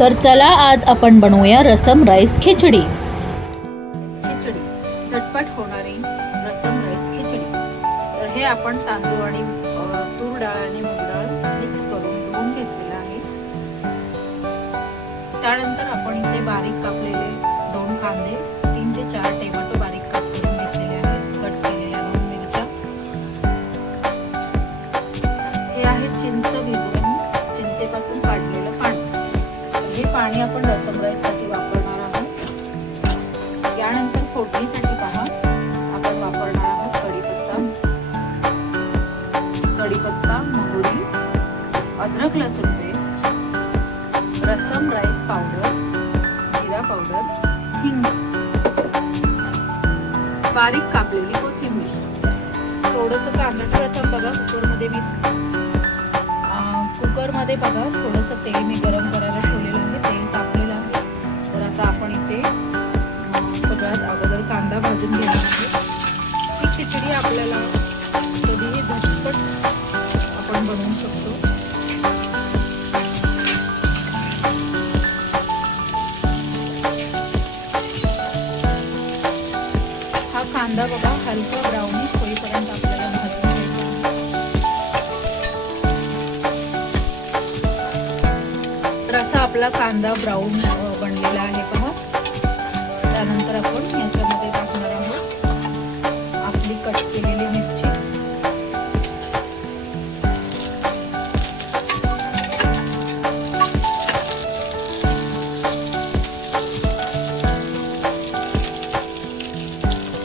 तर चला आज आपण बनवूया रसम राईस खिचडी. झटपट होणारी रसम राईस खिचडी. तर हे आपण तांदूळ आणि तूर डाळ आणि मूग डाळ मिक्स करून धुवून घेतलेलं आहे. त्यानंतर आपण इथे बारीक कापलेले 2 कांदे, 3 ते 4 टोमॅटो बारीक कट करून घेतलेले आहेत. कट केलेल्या 2 मिरच्या. हे आहे चिंच भिजवून चिंचेपासून काढलेलं पाणी. हे पाणी आपण रसम राईस साठी वापरणार आहोत. यानंतर फोडणीसाठी पहा आपण वापरणार आहोत कढीपत्ता, मोहरी, अद्रक लसूण पेस्ट, रसम राईस पावडर, जिरा पावडर, हिंग, बारीक कापलेली कोथिंबीर. थोडंसं कांदा प्रथम बघा कुकरमध्ये बघा थोडंसं तेल मी गरम करायला ठेवलेलं आहे. तेल तापलेलं आहे. तर आता आपण इथे सगळ्यात अगोदर कांदा भाजून घेणार आहे. ही खिचडी आपल्याला कधीही झटपट आपण बनवू शकतो. हा कांदा बघा हलका ब्राउनिश होईपर्यंत आपल्याला भाजून घ्यायचा आहे. तर असा आपला कांदा ब्राऊन बनलेला आहे पहा. त्यानंतर आपण याच्यामध्ये टाकणार आहोत आपली कट केलेली मिरची.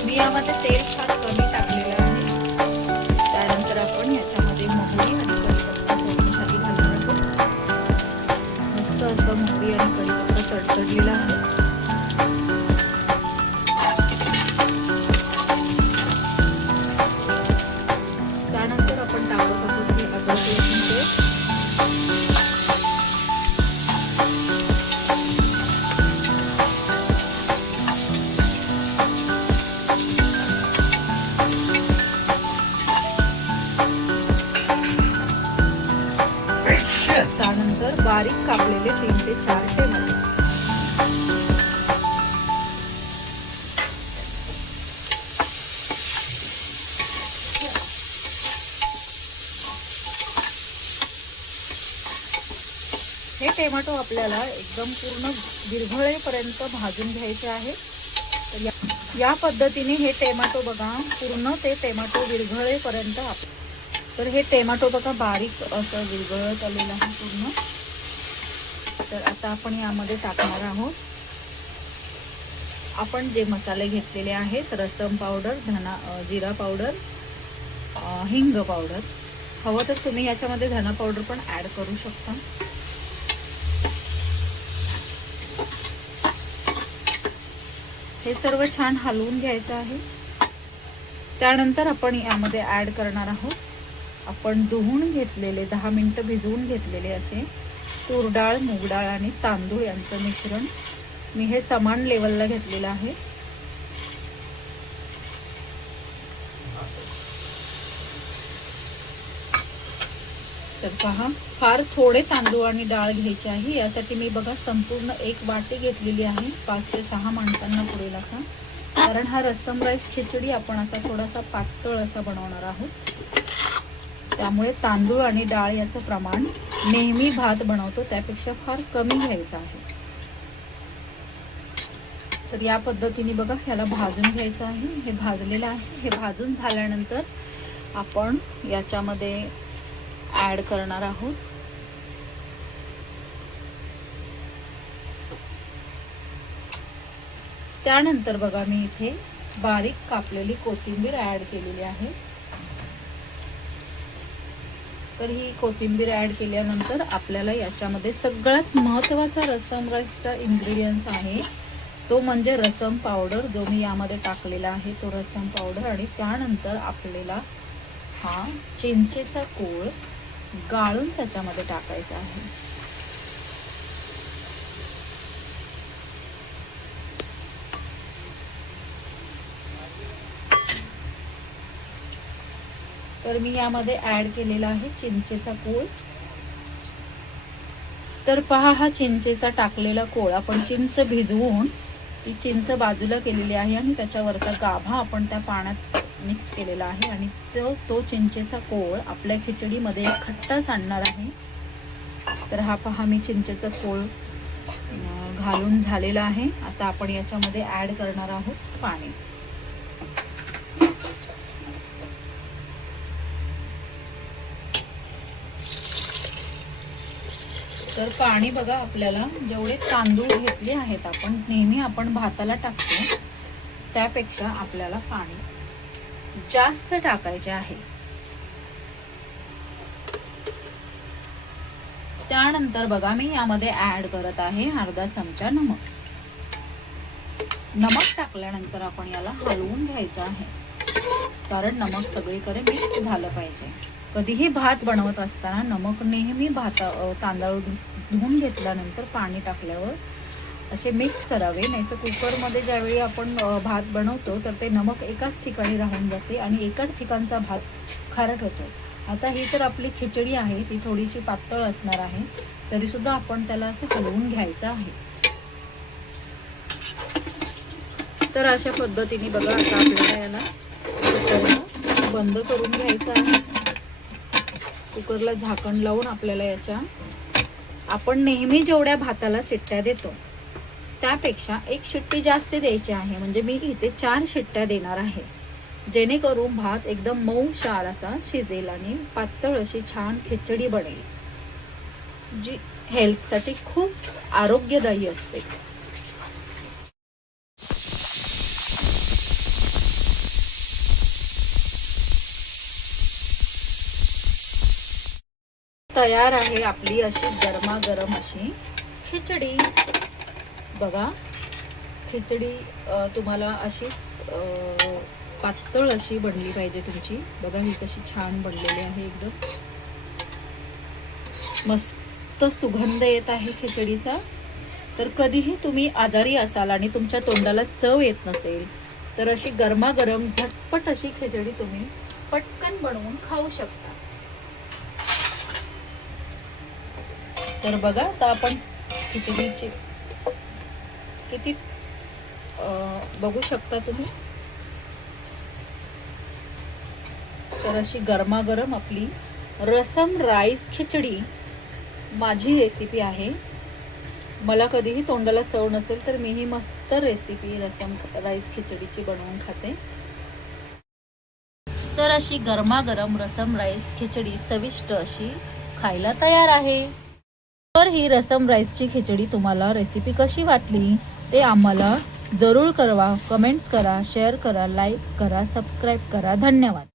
मी यामध्ये तेल छान कमी टाकलेलं आहे. त्यानंतर आपण याच्यामध्ये मोहरी आणि कढीपत्ता फोडणीसाठी घालणार आहोत. मस्त असं मोहरी आणि कढीपत्ता तडतडलेला आहे. त्यानंतर आपण टाकत आहोत हे अद्रक लसूण पेस्ट. त्यानंतर बारीक कापलेले 3 ते 4 टोमॅटो. हे टोमॅटो आपल्याला एकदम पूर्ण विरघळेपर्यंत भाजून घ्यायचे आहे. तर या पद्धतीने हे टोमॅटो बघा पूर्ण ते टोमॅटो विरघळेपर्यंत तर हे टोमॅटो बघा बारीक असं विरघळत आलेलं आहे पूर्ण. तर आता आपण यामध्ये टाकणार आहोत आपण जे मसाले घेतलेले आहेत. रसम पावडर, जिरा पावडर, हिंग पावडर. हवं तर तुम्ही याच्यामध्ये धना पावडर पण ऍड करू शकता. हे सर्व छान हलवून घ्यायचं आहे. त्यानंतर आपण यामध्ये ऍड करणार आहोत आपण धुवून घेतलेले 10 मिनिटं भिजवून घेतलेले असे तूर डाळ, मूग डाळ आणि तांदूळ यांचं मिश्रण. मी हे समान लेवलला घेतलेलं आहे. तर पहा फार थोडे तांदूळ आणि डाळ घ्यायचे आहे. यासाठी मी बघा संपूर्ण 1 वाटी घेतलेली आहे. 5 ते 6 माणसांना पुरेल असा. कारण हा रसम राईस खिचडी आपण असा थोडासा पातळ असा बनवणार आहोत. त्यामुळे तांदूळ आणि डाळ याचं प्रमाण नेहमी भात बनवतो त्यापेक्षा फार कमी घ्यायचं आहे. तर या पद्धतीने बघा ह्याला भाजून घ्यायचं आहे. हे भाजलेलं आहे. हे भाजून झाल्यानंतर आपण याच्यामध्ये ऍड करणार आहोत त्यानंतर बघा मी इथे बारीक कापलेली कोथिंबीर ऍड केलेली आहे. तर ही कोथिंबीर ऍड केल्यानंतर आपल्याला याच्यामध्ये सगळ्यात महत्त्वाचा रसम राईसचा इन्ग्रेडियंट्स आहे तो म्हणजे रसम पावडर, जो मी यामध्ये टाकलेला आहे तो रसम पावडर. आणि त्यानंतर आपल्याला हा चिंचेचा कोळ गाळून त्याच्यामध्ये टाकायचा आहे. तर मी यामध्ये ऍड केलेला आहे चिंचेचा कोळ. तर पहा, हा चिंचेचा टाकलेला कोळ आपण चिंच भिजवून ती चिंच बाजूला केलेली आहे आणि त्याच्यावरचा गाभा आपण त्या पाण्यात मिक्स केलेला आहे आणि तो चिंचेचा कोळ आपल्या खिचडीमध्ये खट्टास आणणार आहे. तर हा पहा, मी चिंचेचा कोळ घालून झालेला आहे. आता आपण याच्यामध्ये ऍड करणार आहोत पाणी. तर पाणी बघा, आपल्याला जेवढे तांदूळ घेतले आहेत आपण नेहमी आपण भाताला टाकतो त्यापेक्षा आपल्याला पाणी जास्त टाकायचे आहे. त्यानंतर बघा, मी यामध्ये ऍड करत आहे अर्धा चमचा नमक. नमक टाकल्यानंतर आपण याला हलवून घ्यायचं आहे, कारण नमक सगळीकडे मिक्स झालं पाहिजे. कधीही भात बनवत असताना नमक नेहमी तांदूळ धुवून घेतल्यानंतर पाणी टाकल्यावर असे मिक्स करावे, नाही तर कुकरमध्ये ज्यावेळी आपण भात बनवतो तर ते नमक एकाच ठिकाणी राहून जाते आणि एकाच ठिकाणचा भात खारट होतो. आता ही तर आपली खिचडी आहे, ती थोडीशी पातळ असणार आहे, तरी सुद्धा आपण त्याला असं हलवून घ्यायचं आहे. तर अशा पद्धतीने बघा, आता आपल्याला याला कुकर बंद करून घ्यायचं आहे. कुकरला झाकण लावून आपल्याला आपण नेहमी जेवढ्या भाताला शिट्ट्या देतो त्यापेक्षा एक शिट्टी जास्त द्यायची आहे. म्हणजे मी इथे 4 शिट्ट्या देणार आहे, जेणेकरून भात एकदम मऊशार असा शिजेल आणि पातळ अशी छान खिचडी बनेल, जी हेल्थसाठी खूप आरोग्यदायी असते. तयार आहे आपली अशी गरमागरम अशी खिचडी. बघा, खिचडी तुम्हाला अशीच पातळ अशी बनली पाहिजे तुमची. बघा, ही कशी छान बनलेली आहे, एकदम मस्त सुगंध येत आहे खिचडीचा. तर कधीही तुम्ही आजारी असाल आणि तुमच्या तोंडाला चव येत नसेल तर अशी गरमागरम झटपट अशी खिचडी तुम्ही पटकन बनवून खाऊ शकता. तर बघा, आता आपण खिचडीची किती बघू शकता तुम्ही. तर अशी गरमागरम आपली रसम राईस खिचडी माझी रेसिपी आहे. मला कधीही तोंडाला चव नसेल तर मी ही मस्त रेसिपी रसम राईस खिचडीची बनवून खाते. तर अशी गरमागरम रसम राईस खिचडी चविष्ट अशी खायला तयार आहे. तर ही रसम राईसची खिचडी तुम्हाला रेसिपी कशी वाटली ते आम्हाला जरूर कळवा. कमेंट्स करा, शेअर करा, लाईक करा, सबस्क्राईब करा. धन्यवाद.